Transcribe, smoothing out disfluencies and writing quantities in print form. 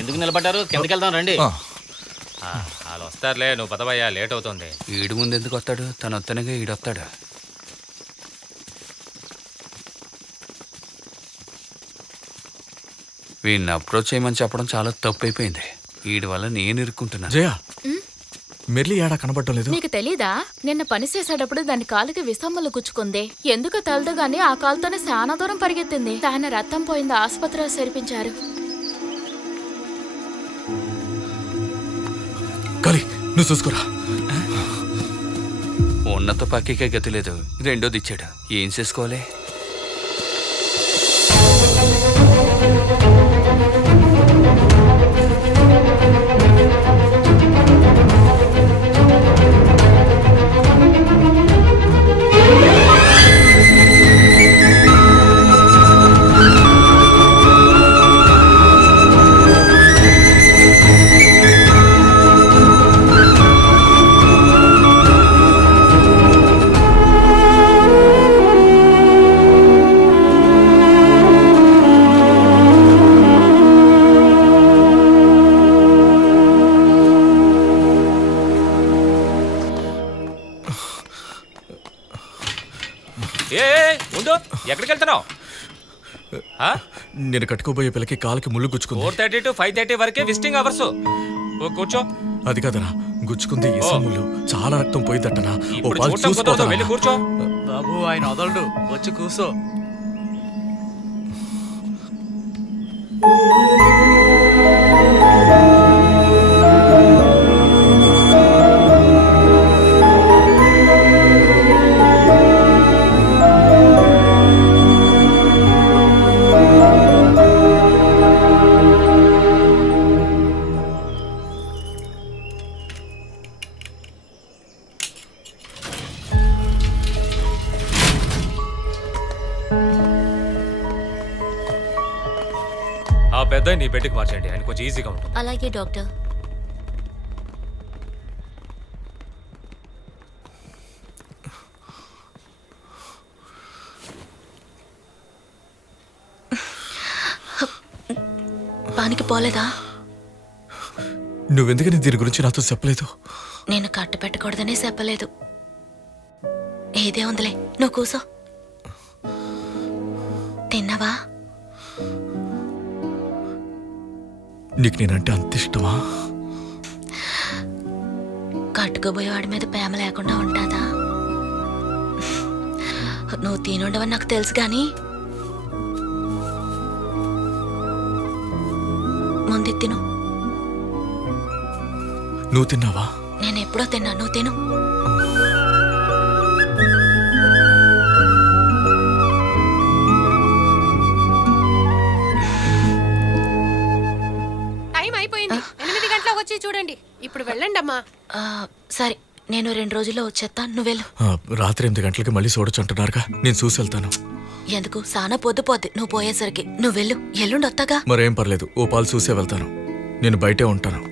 ఎందుకు నిలబడ్డారు? కిందకి వెళ్దాం రండి. వాళ్ళు వస్తారులే, నువ్వు పదవయ్యా, లేట్ అవుతుంది. ఈడు ముందు ఎందుకు వస్తాడు? తను వస్తేనే ఈడొస్తాడు. వీడిని అప్రోచ్ చేయమని చెప్పడం చాలా తప్పు అయిపోయింది. వీడి వల్ల నేను ఇరుక్కుంటున్నా. జయ, మెర్లి ఏడా కనబడటం లేదు. నీకు తెలీదా? నిన్న పని చేసేటప్పుడు దాని కాలుకి విసమ్మలు గుచ్చుకుంది. ఎందుకు తెలదు గాని ఆ కాలుతోనే చాలా దూరం పరిగెత్తింది. దాని రక్తం పోయింది, ఆసుపత్రిలో చేర్పించారు. కాలి, నువ్వు చూసుకోరా. ఉన్నత పక్కకే గతి లేదు, రెండోది ఇచ్చాడు. ఏం చేసుకోవాలి? ఎక్కడికి వెళ్తున్నావు? నేను కట్టుకోబోయే పిల్లకి కాలుకి ముళ్ళు గుచ్చుకుంది. 4:30 to 5:30 వరకే విజిటింగ్ అవర్స్. కూర్చో. అది కదనా, గుచ్చుకుంది ఇసుక ముళ్ళు. చాలా రక్తం పోయిందట్టనా. ఇప్పుడు చూడటం కుదరదు, వెళ్ళి కూర్చో. బాబు ఆయన వదలడు, వచ్చి కూర్చో. ఆ పెద్ద నీ బెడ్కి మార్చండి, ఆయన కొంచెం ఈజీగా ఉంటుంది. అలాగే డాక్టర్. పానికి పోలేదా? నువ్వెందుకని దీని గురించి నాతో చెప్పలేదు? నేను కట్టు పెట్టకూడదనే చెప్పలేదు. ఏదే ఉందిలే, నువ్వు కూసో. తిన్నావా? నీకు నేనంటే అంత ఇష్టమా? కట్టుకోబోయేవాడి మీద ప్రేమ లేకుండా ఉంటుందా? నువ్వు తినుండవని నాకు తెలుసు గాని ముందు తిను. నువ్వు తిన్నావా? నేను ఎప్పుడో తిన్నా, నువ్వు తిను. టైం అయిపోయింది, 8 గంటలకు వచ్చి చూడండి. ఇప్పుడు వెళ్ళండి అమ్మా. సరే, నేను 2 రోజుల్లో వచ్చేస్తా, నువ్వు వెళ్ళు. రాత్రి 8 గంటలకి మళ్ళీ చూడొచ్చు అంటున్నారుగా, నేను చూసి వెళ్తాను. ఎందుకు? సానా పొద్దుపోద్ది నువ్వు పోయేసరికి. నువ్వు వెళ్ళు, ఎల్లుండి వస్తాగా. మరేం పర్లేదు, ఓ పాలు చూసే వెళ్తాను. నేను బయటే ఉంటాను.